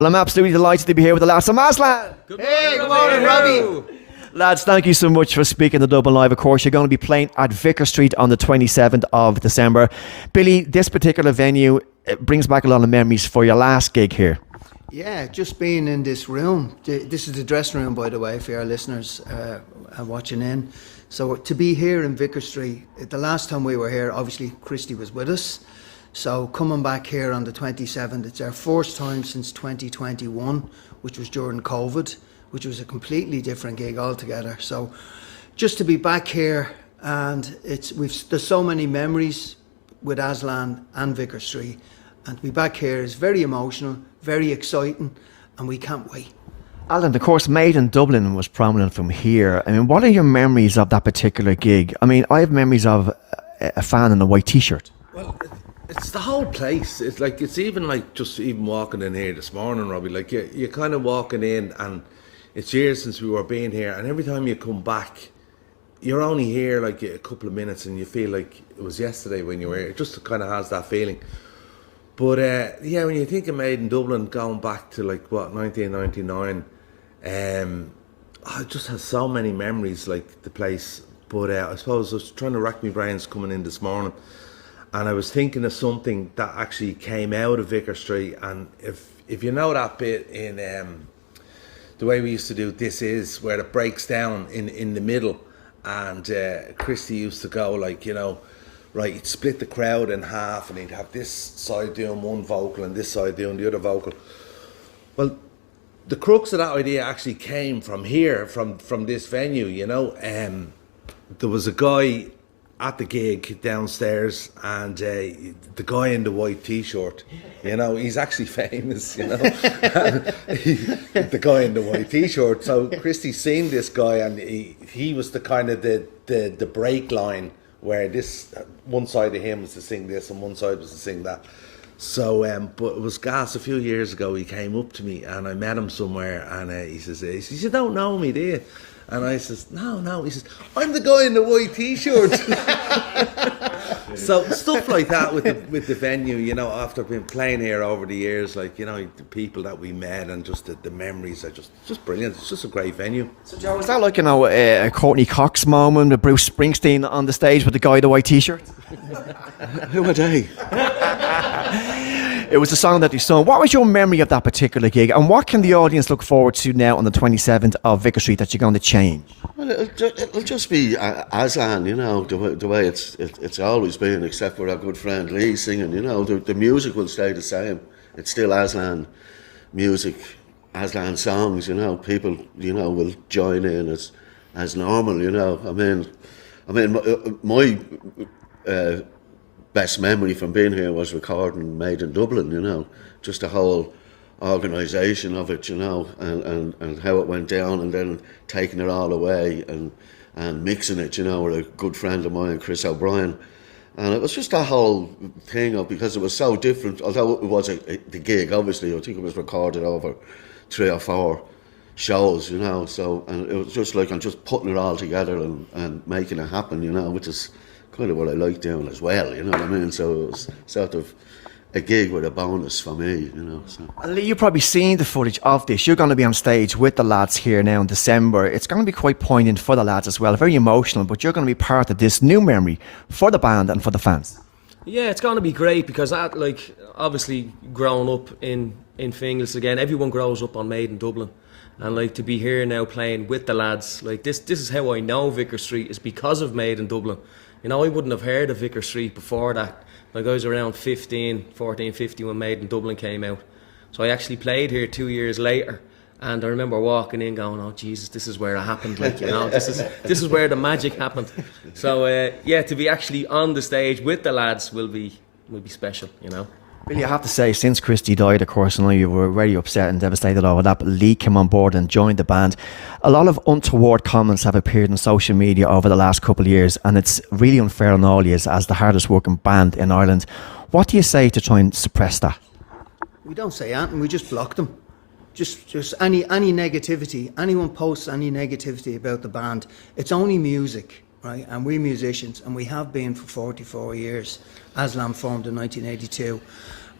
Well, I'm absolutely delighted to be here with the lads from Aslan. Good morning, Robbie. Lads, thank you so much for speaking to Dublin Live. Of course, you're going to be playing at Vicar Street on the 27th of December. Billy, this particular venue, it brings back a lot of memories for your last gig here. Yeah, just being in this room. This is the dressing room, by the way, for our listeners watching in. So to be here in Vicar Street, the last time we were here, obviously Christy was with us. So coming back here on the 27th, it's our first time since 2021, which was during COVID, which was a completely different gig altogether. So just to be back here, and there's so many memories with Aslan and Vicar Street, and to be back here is very emotional, very exciting, and we can't wait. Alan, of course, Made in Dublin was prominent from here. I mean, what are your memories of that particular gig? I mean, I have memories of a fan in a white t-shirt. Well, it's the whole place. It's like, it's even like just even walking in here this morning, Robbie. Like you're kind of walking in, and it's years since we were being here, and every time you come back, you're only here like a couple of minutes, and you feel like it was yesterday when you were here. It just kind of has that feeling. But yeah, when you think of Made in Dublin, going back to like what 1999, it just has so many memories, like the place. But I suppose I was trying to rack my brains coming in this morning, and I was thinking of something that actually came out of Vicar Street. And if you know that bit in the way we used to do This Is, where it breaks down in the middle, and Christy used to go like, you know, right, he'd split the crowd in half, and he'd have this side doing one vocal and this side doing the other vocal. Well, the crux of that idea actually came from here, from this venue, you know. There was a guy at the gig downstairs, and the guy in the white t-shirt, you know, he's actually famous, you know. The guy in the white t-shirt. So Christy seen this guy, and he was the kind of the break line, where this one side of him was to sing this and one side was to sing that. So, but it was gas a few years ago. He came up to me, and I met him somewhere, and he says, "You don't know me, do you?" And I says, "No." He says, "I'm the guy in the white t-shirt." So stuff like that with the venue, you know. After being playing here over the years, like, you know, the people that we met, and just the memories are just brilliant. It's just a great venue. So, Joe, was that like, you know, a Courtney Cox moment with Bruce Springsteen on the stage with the guy in the white t-shirt? Who are they? It was the song that you sung. What was your memory of that particular gig, and what can the audience look forward to now on the 27th of Vicar Street that you're going to change? Well, it'll just be Aslan, you know, the way it's always been, except for our good friend Lee singing, you know. The music will stay the same. It's still Aslan music, Aslan songs, you know. People, you know, will join in as normal, you know. I mean, my best memory from being here was recording Made in Dublin, you know. Just the whole organisation of it, you know, and how it went down, and then taking it all away and mixing it, you know, with a good friend of mine, Chris O'Brien. And it was just that whole thing of, because it was so different, although it was the gig, obviously, I think it was recorded over 3 or 4 shows, you know. So, and it was just like, I'm just putting it all together and making it happen, you know, which is kind of what I like doing as well, you know what I mean? So it was sort of a gig with a bonus for me, you know. So. Lee, you've probably seen the footage of this. You're going to be on stage with the lads here now in December. It's going to be quite poignant for the lads as well, very emotional, but you're going to be part of this new memory for the band and for the fans. Yeah, it's going to be great, because that, like, obviously growing up in Finglas again, everyone grows up on Made in Dublin. And like, to be here now playing with the lads, like this is how I know Vicar Street, is because of Made in Dublin. You know, I wouldn't have heard of Vicar Street before that. Like, I was around 14, 15 when Made in Dublin came out. So I actually played here 2 years later, and I remember walking in going, "Oh Jesus, this is where it happened." Like, you know, this is where the magic happened. So yeah, to be actually on the stage with the lads will be special, you know. Billy, I have to say, since Christy died, of course, I know you were very upset and devastated over that, but Lee came on board and joined the band. A lot of untoward comments have appeared on social media over the last couple of years, and it's really unfair on all yous as the hardest working band in Ireland. What do you say to try and suppress that? We don't say anything, we just block them. Just any negativity, anyone posts any negativity about the band, it's only music, right? And we're musicians, and we have been for 44 years. Aslan formed in 1982.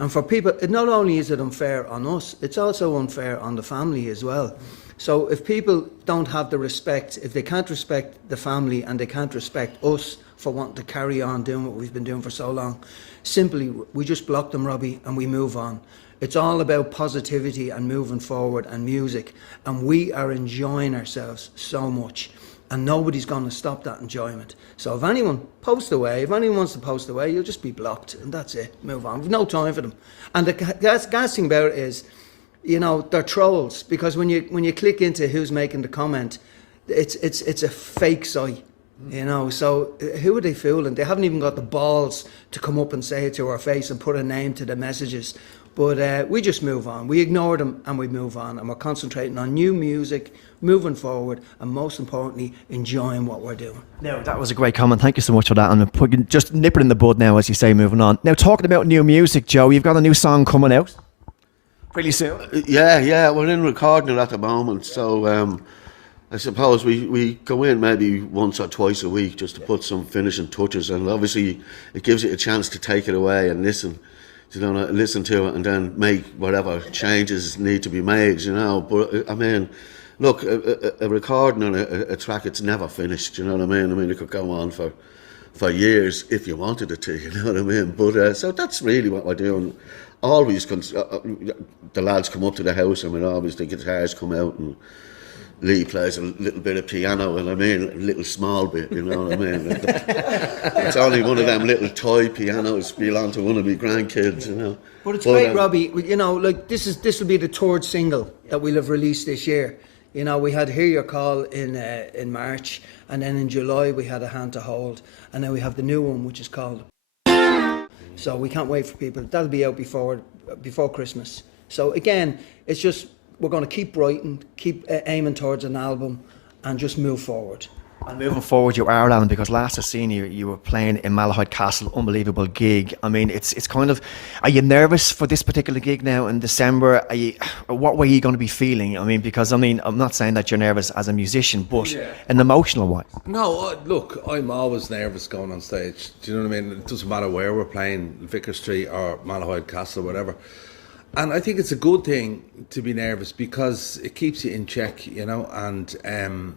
And for people, it not only is it unfair on us, it's also unfair on the family as well. So if people don't have the respect, if they can't respect the family and they can't respect us for wanting to carry on doing what we've been doing for so long, simply we just block them, Robbie, and we move on. It's all about positivity and moving forward and music, and we are enjoying ourselves so much, and nobody's going to stop that enjoyment. So if anyone posts away, if anyone wants to post away, you'll just be blocked, and that's it. Move on. We've no time for them. And the gas thing about it is, you know, they're trolls, because when you click into who's making the comment, it's a fake site. You know, so who are they fooling? They haven't even got the balls to come up and say it to our face and put a name to the messages. But we just move on. We ignore them and we move on. And we're concentrating on new music, moving forward, and most importantly, enjoying what we're doing. Now, that was a great comment. Thank you so much for that. And just nip it in the bud now, as you say, moving on. Now, talking about new music, Joe, you've got a new song coming out pretty soon. Yeah, we're in recording it at the moment. So I suppose we go in maybe once or twice a week just to put some finishing touches, and obviously it gives you a chance to take it away and listen to it, and then make whatever changes need to be made, you know. But I mean, look, a recording and a track, it's never finished, you know what I mean? I mean, it could go on for years if you wanted it to, you know what I mean? But so that's really what we're doing. Always, the lads come up to the house, I mean, always the guitars come out, and Lee plays a little bit of piano, and I mean, a little small bit, you know what I mean? It's only one of them little toy pianos belong to one of my grandkids, you know. But it's great, Robbie. You know, like this will be the third single that we'll have released this year. You know, we had Hear Your Call in March, and then in July we had A Hand to Hold, and then we have the new one, which is called. So we can't wait for people. That'll be out before Christmas. So again, it's just, we're going to keep writing, keep aiming towards an album, and just move forward. And moving forward, you are, Alan, because last I seen you were playing in Malahide Castle, unbelievable gig. I mean, it's kind of, are you nervous for this particular gig now in December? What way are you going to be feeling? I mean, because I'm not saying that you're nervous as a musician, but an emotional way. No, look, I'm always nervous going on stage. Do you know what I mean? It doesn't matter where we're playing, Vicar Street or Malahide Castle, whatever. And I think it's a good thing to be nervous because it keeps you in check, you know, and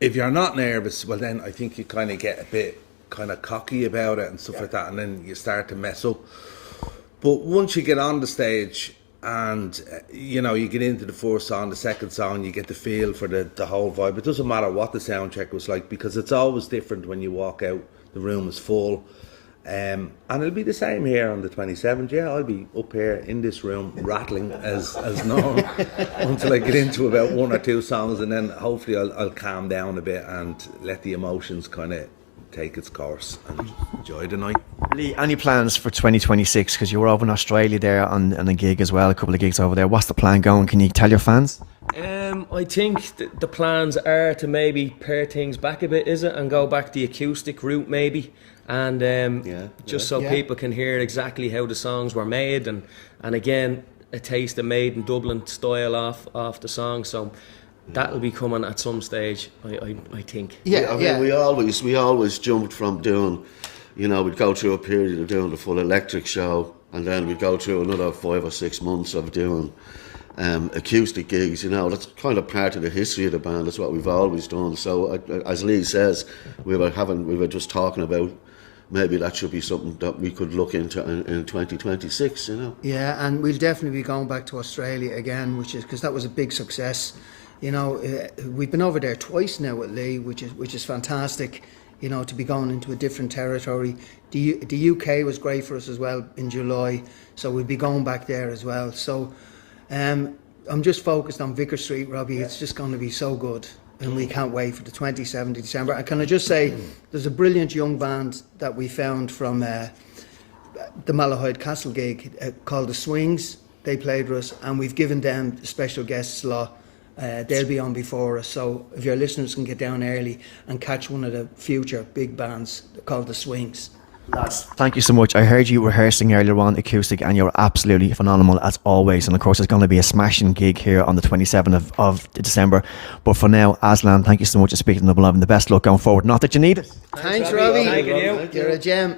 if you're not nervous, well then I think you kind of get a bit kind of cocky about it and stuff like that, and then you start to mess up. But once you get on the stage and, you know, you get into the first song, the second song, you get the feel for the whole vibe. It doesn't matter what the sound check was like, because it's always different when you walk out, the room is full. And it'll be the same here on the 27th. Yeah, I'll be up here in this room rattling as normal until I get into about one or two songs, and then hopefully I'll calm down a bit and let the emotions kind of take its course and enjoy the night. Lee, any plans for 2026? Because you were over in Australia there on a gig as well, a couple of gigs over there. What's the plan going? Can you tell your fans? I think the plans are to maybe pare things back a bit, is it? And go back the acoustic route maybe. And so people can hear exactly how the songs were made, and again a taste of made in Dublin style off the song. So that'll be coming at some stage, I think. I mean, we always jumped from doing, you know, we'd go through a period of doing the full electric show, and then we'd go through another 5 or 6 months of doing acoustic gigs. You know, that's kind of part of the history of the band. That's what we've always done. So as Lee says, we were just talking about maybe that should be something that we could look into in 2026, you know. Yeah, and we'll definitely be going back to Australia again, which is because that was a big success. You know, we've been over there twice now with Lee, which is fantastic. You know, to be going into a different territory. The UK was great for us as well in July, so we'll be going back there as well. So, I'm just focused on Vicar Street, Robbie. It's just going to be so good. And we can't wait for the 27th of December. And can I just say, there's a brilliant young band that we found from the Malahide Castle gig called The Swings. They played with us, and we've given them special guest slot. They'll be on before us. So if your listeners can get down early and catch one of the future big bands called The Swings. Lads, thank you so much. I heard you rehearsing earlier on acoustic, and you're absolutely phenomenal as always. And of course, it's going to be a smashing gig here on the 27th of December. But for now, Aslan, thank you so much for speaking to the beloved, and the best luck going forward. Not that you need it. Thanks, Robbie. Thank you. You're a gem.